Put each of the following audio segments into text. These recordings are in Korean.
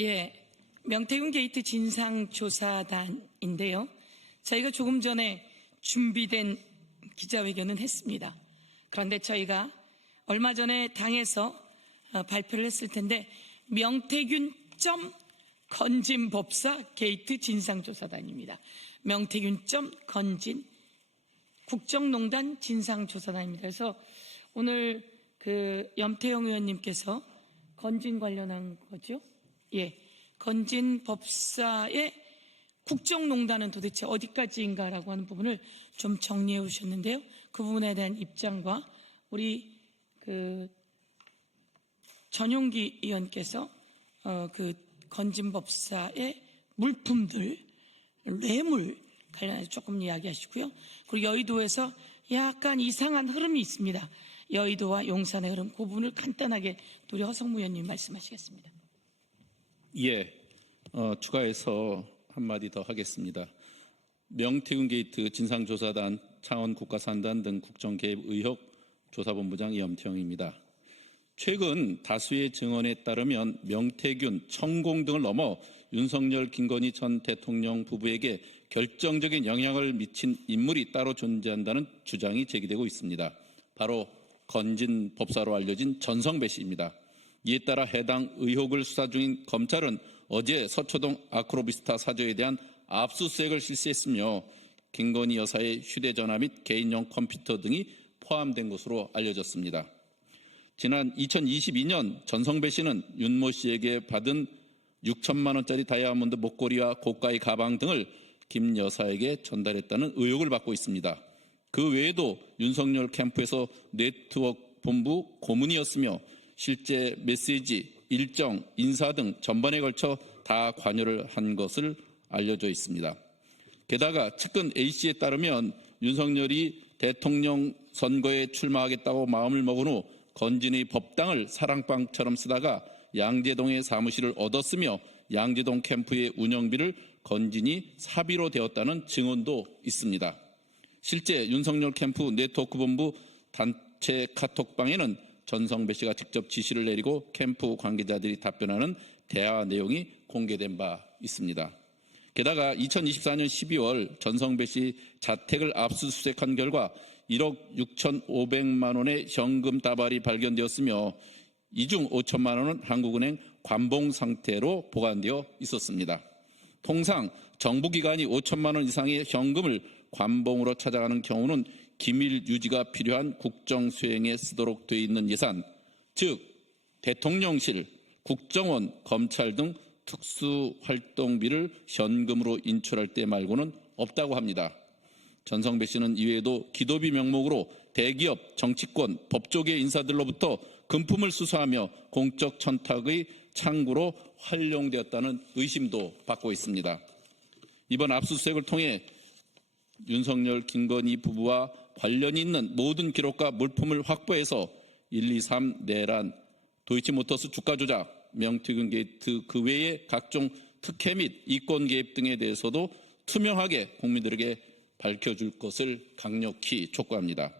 예, 명태균 게이트 진상조사단인데요. 저희가 조금 전에 준비된 기자회견은 했습니다. 그런데 저희가 얼마 전에 당에서 발표를 했을 텐데 명태균 건진법사 게이트 진상조사단입니다. 명태균 건진 국정농단 진상조사단입니다. 그래서 오늘 염태영 의원님께서 건진 관련한 거죠. 예, 건진 법사의 국정농단은 도대체 어디까지인가라고 하는 부분을 좀 정리해 오셨는데요. 그 부분에 대한 입장과 우리 전용기 의원께서 건진 법사의 물품들, 뇌물 관련해서 조금 이야기하시고요. 그리고 여의도에서 약간 이상한 흐름이 있습니다. 여의도와 용산의 흐름, 그 부분을 간단하게 우리 허성무 의원님 말씀하시겠습니다. 예, 추가해서 한마디 더 하겠습니다. 명태균 게이트 진상조사단, 창원국가산단 등 국정개입 의혹 조사본부장 염태영입니다. 최근 다수의 증언에 따르면 명태균, 천공 등을 넘어 윤석열, 김건희 전 대통령 부부에게 결정적인 영향을 미친 인물이 따로 존재한다는 주장이 제기되고 있습니다. 바로 건진 법사로 알려진 전성배 씨입니다. 이에 따라 해당 의혹을 수사 중인 검찰은 어제 서초동 아크로비스타 사저에 대한 압수수색을 실시했으며 김건희 여사의 휴대전화 및 개인용 컴퓨터 등이 포함된 것으로 알려졌습니다. 지난 2022년 전성배 씨는 윤모 씨에게 받은 6천만 원짜리 다이아몬드 목걸이와 고가의 가방 등을 김 여사에게 전달했다는 의혹을 받고 있습니다. 그 외에도 윤석열 캠프에서 네트워크 본부 고문이었으며 실제 메시지, 일정, 인사 등 전반에 걸쳐 다 관여를 한 것을 알려져 있습니다. 게다가 측근 A씨에 따르면 윤석열이 대통령 선거에 출마하겠다고 마음을 먹은 후 건진의 법당을 사랑방처럼 쓰다가 양재동의 사무실을 얻었으며 양재동 캠프의 운영비를 건진이 사비로 되었다는 증언도 있습니다. 실제 윤석열 캠프 네트워크 본부 단체 카톡방에는 전성배 씨가 직접 지시를 내리고 캠프 관계자들이 답변하는 대화 내용이 공개된 바 있습니다. 게다가 2024년 12월 전성배 씨 자택을 압수수색한 결과 1억 6,500만 원의 현금 다발이 발견되었으며 이 중 5천만 원은 한국은행 관봉 상태로 보관되어 있었습니다. 통상 정부기관이 5천만 원 이상의 현금을 관봉으로 찾아가는 경우는 기밀 유지가 필요한 국정 수행에 쓰도록 되어 있는 예산, 즉 대통령실, 국정원, 검찰 등 특수활동비를 현금으로 인출할 때 말고는 없다고 합니다. 전성배 씨는 이외에도 기도비 명목으로 대기업, 정치권, 법조계 인사들로부터 금품을 수수하며 공적 청탁의 창구로 활용되었다는 의심도 받고 있습니다. 이번 압수수색을 통해 윤석열, 김건희 부부와 관련이 있는 모든 기록과 물품을 확보해서 123 내란, 도이치모터스 주가 조작, 명태균 게이트 그 외의 각종 특혜 및 이권 개입 등에 대해서도 투명하게 국민들에게 밝혀줄 것을 강력히 촉구합니다.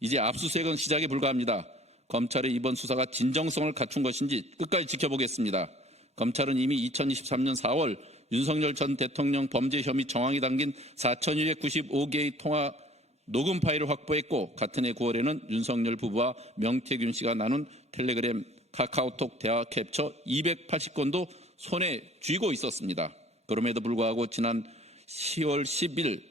이제 압수수색은 시작에 불과합니다. 검찰의 이번 수사가 진정성을 갖춘 것인지 끝까지 지켜보겠습니다. 검찰은 이미 2023년 4월 윤석열 전 대통령 범죄 혐의 정황이 담긴 4,295개의 통화 녹음 파일을 확보했고 같은 해 9월에는 윤석열 부부와 명태균 씨가 나눈 텔레그램, 카카오톡 대화 캡처 280건도 손에 쥐고 있었습니다. 그럼에도 불구하고 지난 10월 10일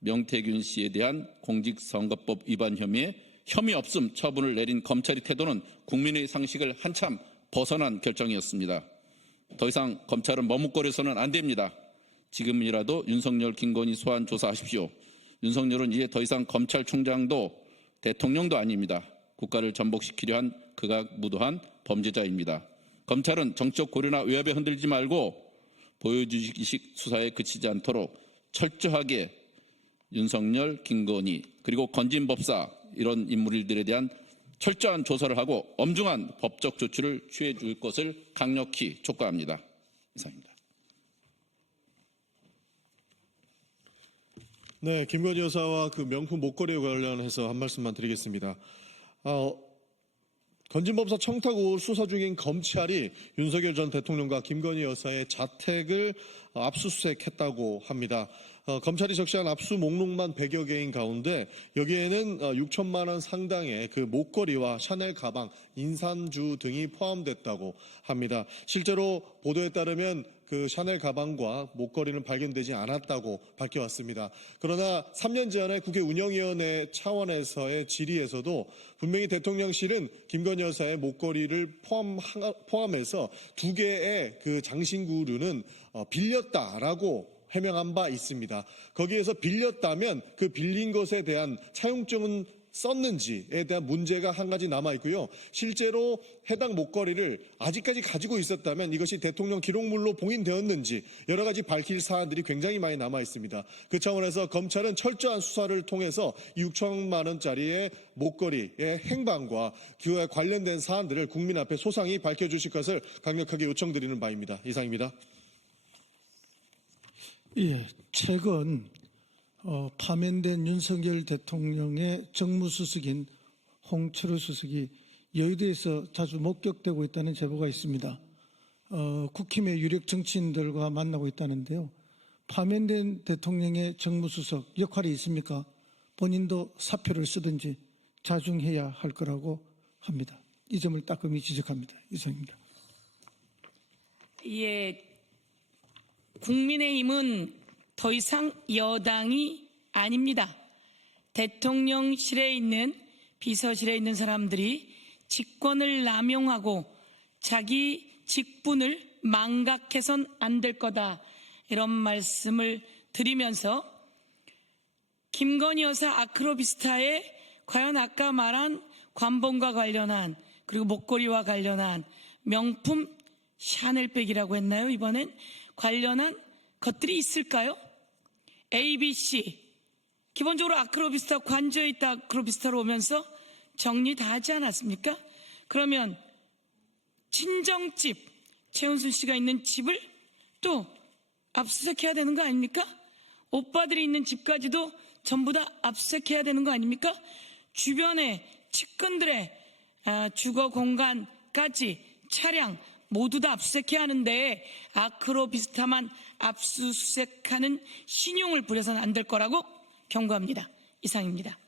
명태균 씨에 대한 공직선거법 위반 혐의에 혐의 없음 처분을 내린 검찰의 태도는 국민의 상식을 한참 벗어난 결정이었습니다. 더 이상 검찰은 머뭇거려서는 안 됩니다. 지금이라도 윤석열, 김건희 소환 조사하십시오. 윤석열은 이제 더 이상 검찰총장도 대통령도 아닙니다. 국가를 전복시키려 한 극악무도한 범죄자입니다. 검찰은 정치적 고려나 외압에 흔들리지 말고 보여주기식 수사에 그치지 않도록 철저하게 윤석열, 김건희 그리고 건진 법사 이런 인물들에 대한 철저한 조사를 하고 엄중한 법적 조치를 취해 줄 것을 강력히 촉구합니다. 이상입니다. 네, 김건희 여사와 그 명품 목걸이에 관련해서 한 말씀만 드리겠습니다. 건진법사 청탁 의혹을 수사 중인 검찰이 윤석열 전 대통령과 김건희 여사의 자택을 압수수색했다고 합니다. 검찰이 적시한 압수 목록만 100여 개인 가운데 여기에는 6천만 원 상당의 그 목걸이와 샤넬 가방, 인산주 등이 포함됐다고 합니다. 실제로 보도에 따르면 그 샤넬 가방과 목걸이는 발견되지 않았다고 밝혀왔습니다. 그러나 3년 전에 국회 운영위원회 차원에서의 질의에서도 분명히 대통령실은 김건희 여사의 목걸이를 포함해서 2개의 그 장신구류는 빌렸다라고 해명한 바 있습니다. 거기에서 빌렸다면 그 빌린 것에 대한 차용증은 썼는지에 대한 문제가 한 가지 남아있고요. 실제로 해당 목걸이를 아직까지 가지고 있었다면 이것이 대통령 기록물로 봉인되었는지 여러 가지 밝힐 사안들이 굉장히 많이 남아있습니다. 그 차원에서 검찰은 철저한 수사를 통해서 6천만 원짜리의 목걸이의 행방과 그와 관련된 사안들을 국민 앞에 소상히 밝혀주실 것을 강력하게 요청드리는 바입니다. 이상입니다. 예, 최근 파면된 윤석열 대통령의 정무수석인 홍철호 수석이 여의도에서 자주 목격되고 있다는 제보가 있습니다. 국힘의 유력 정치인들과 만나고 있다는데요. 파면된 대통령의 정무수석 역할이 있습니까? 본인도 사표를 쓰든지 자중해야 할 거라고 합니다. 이 점을 따끔히 지적합니다. 이상입니다. 예, 국민의힘은 더 이상 여당이 아닙니다. 대통령실에 있는 비서실에 있는 사람들이 직권을 남용하고 자기 직분을 망각해선 안 될 거다. 이런 말씀을 드리면서 김건희 여사 아크로비스타에 과연 아까 말한 관봉과 관련한 그리고 목걸이와 관련한 명품 샤넬백이라고 했나요? 이번엔 관련한 것들이 있을까요? ABC 기본적으로 아크로비스타 관저에 있다 아크로비스타로 오면서 정리 다 하지 않았습니까? 그러면 친정집 최은순 씨가 있는 집을 또 압수수색해야 되는 거 아닙니까? 오빠들이 있는 집까지도 전부 다 압수수색해야 되는 거 아닙니까? 주변에 측근들의 주거 공간까지 차량 모두 다 압수수색해야 하는데 아크로비스타만 압수수색하는 신용을 부려서는 안 될 거라고 경고합니다. 이상입니다.